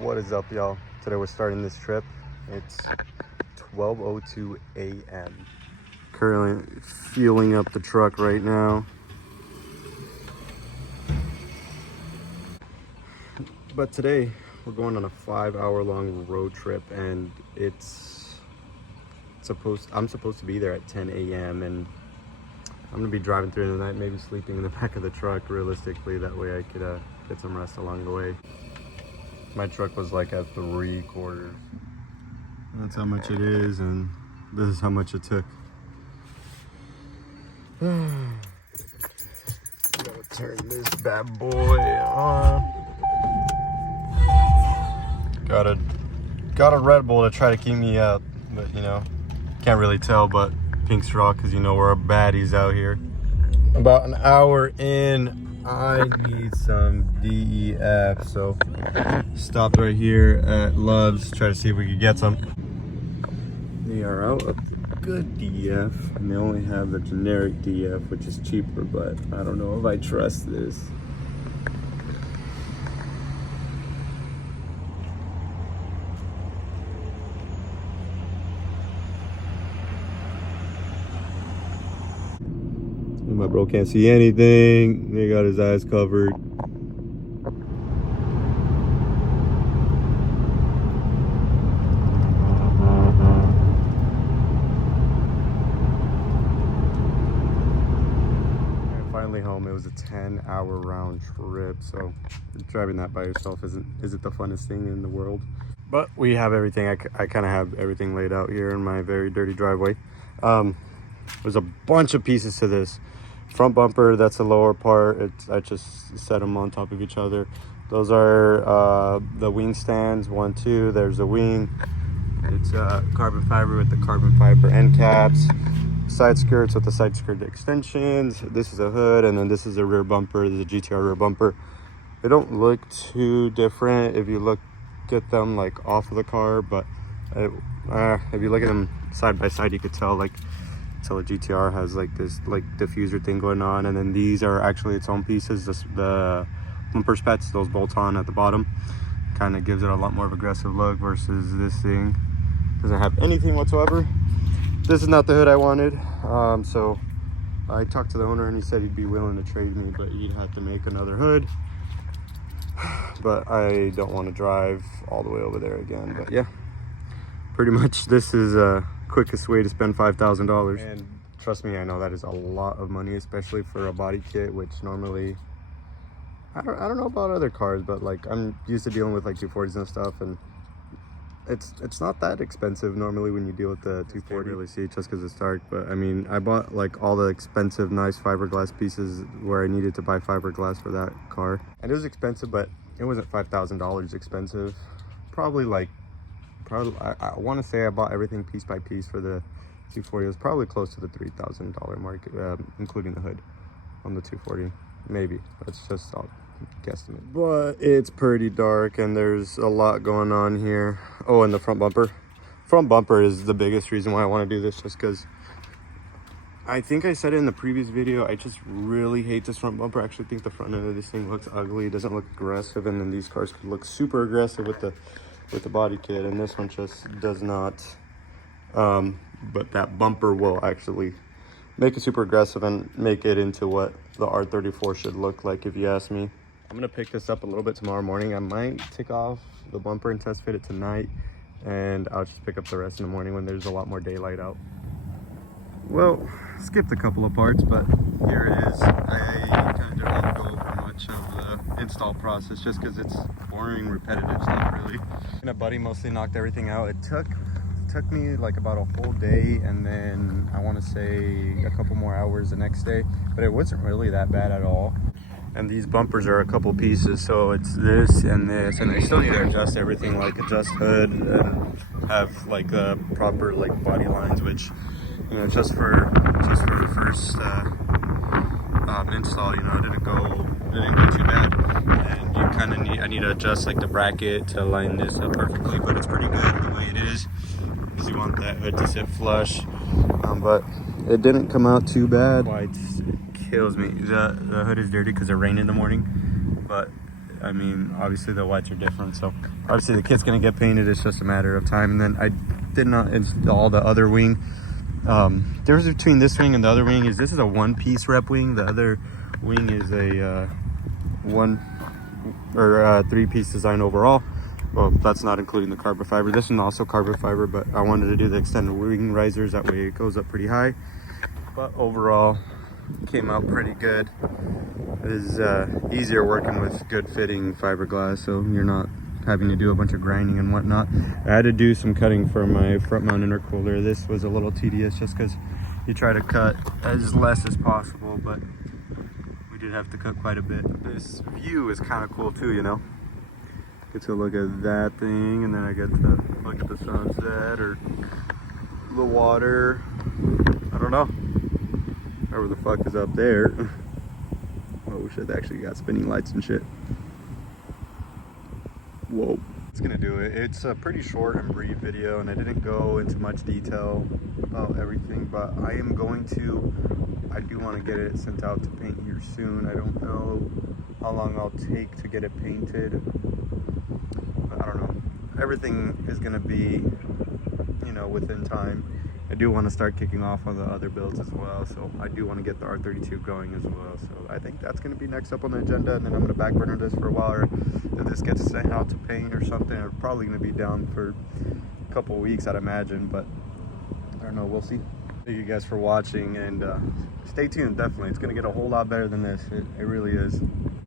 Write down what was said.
What is up, y'all? Today we're starting this trip. It's 12:02 a.m. Currently fueling up the truck right now. But today we're going on a 5-hour-long road trip, and I'm supposed to be there at 10 a.m. and I'm gonna be driving through the night, maybe sleeping in the back of the truck realistically. That way I could get some rest along the way. My truck was like at 3/4. That's how much it is, and this is how much it took. Gotta turn this bad boy on. Got a Red Bull to try to keep me up, but you know, can't really tell, but pink straw, because you know we're baddies out here. About an hour in, I need some DEF, so stopped right here at Love's, try to see if we could get some. They are out of good DEF, and they only have the generic DEF, which is cheaper, but I don't know if I trust this. My bro can't see anything. He got his eyes covered. Finally home. It was a 10-hour round trip, so driving that by yourself isn't the funnest thing in the world. But we have everything. I kind of have everything laid out here in my very dirty driveway. There's a bunch of pieces to this. Front bumper, that's the lower part. I just set them on top of each other. Those are the wing stands, 1, 2. There's a wing. It's carbon fiber with the carbon fiber end caps. Side skirts with the side skirt extensions. This is a hood, and then this is a rear bumper. This is a GTR rear bumper. They don't look too different if you look at them like off of the car, but if you look at them side by side, you could tell the GTR has like this diffuser thing going on, and then these are actually its own pieces. The bumper spets, those bolt on at the bottom, kind of gives it a lot more of aggressive look versus this thing doesn't have anything whatsoever. This is not the hood I wanted, so I talked to the owner and he said he'd be willing to trade me, but he'd have to make another hood. But I don't want to drive all the way over there again. But yeah, pretty much this is quickest way to spend $5,000. And trust me, I know that is a lot of money, especially for a body kit, which normally I don't know about other cars, but like I'm used to dealing with like 240s and stuff, and it's not that expensive normally when you deal with the 240. You really see it just because it's dark. But I mean, I bought like all the expensive nice fiberglass pieces where I needed to buy fiberglass for that car, and it was expensive, but it wasn't $5,000 expensive. Probably I want to say I bought everything piece by piece for the 240. It was probably close to the $3,000 mark, including the hood on the 240. Maybe. That's just all guesstimate. But it's pretty dark, and there's a lot going on here. Oh, and the front bumper. Front bumper is the biggest reason why I want to do this, just because I think I said it in the previous video, I just really hate this front bumper. I actually think the front end of this thing looks ugly. It doesn't look aggressive, and then these cars could look super aggressive with the body kit, and this one just does not. But that bumper will actually make it super aggressive and make it into what the R34 should look like, if you ask me. I'm gonna pick this up a little bit tomorrow morning. I might take off the bumper and test fit it tonight, and I'll just pick up the rest in the morning when there's a lot more daylight out. Well, skipped a couple of parts, but here it is. I kind of didn't go over much of the install process just because it's boring, repetitive stuff, really. And a buddy mostly knocked everything out. It took me like about a whole day, and then I want to say a couple more hours the next day, but it wasn't really that bad at all. And these bumpers are a couple pieces, so it's this and this, and I still need to adjust everything, like adjust hood and have like the proper like body lines, which, you know, just for the first install, you know, it didn't go too bad. And you kind of I need to adjust like the bracket to line this up perfectly, but it's pretty good the way it is, because you want that hood to sit flush. But it didn't come out too bad. It kills me. The hood is dirty because it rained in the morning, but I mean, obviously the whites are different, so obviously the kit's gonna get painted. It's just a matter of time. And then I did not install the other wing. Difference between this wing and the other wing is this is a one-piece rep wing. The other wing is a three-piece design overall. Well, that's not including the carbon fiber. This is also carbon fiber, but I wanted to do the extended wing risers. That way it goes up pretty high. But overall, came out pretty good. It is easier working with good fitting fiberglass, so you're not having to do a bunch of grinding and whatnot. I had to do some cutting for my front mount intercooler. This was a little tedious just because you try to cut as less as possible, but we did have to cut quite a bit. This view is kind of cool too, you know. Get to look at that thing, and then I get to look at the sunset or the water. I don't know. Whatever the fuck is up there. Oh shit, they actually got spinning lights and shit. Whoa. It's gonna do it. It's a pretty short and brief video, and I didn't go into much detail about everything, but I am going to, I do want to get it sent out to paint here soon. I don't know how long I'll take to get it painted. I don't know. Everything is going to be, you know, within time. I do want to start kicking off on the other builds as well, so I do want to get the R32 going as well. So I think that's going to be next up on the agenda, and then I'm going to back burner this for a while, or if this gets sent out to paint or something, I'm probably going to be down for a couple of weeks, I'd imagine, but I don't know, we'll see. Thank you guys for watching, and stay tuned. Definitely, it's going to get a whole lot better than this. It really is.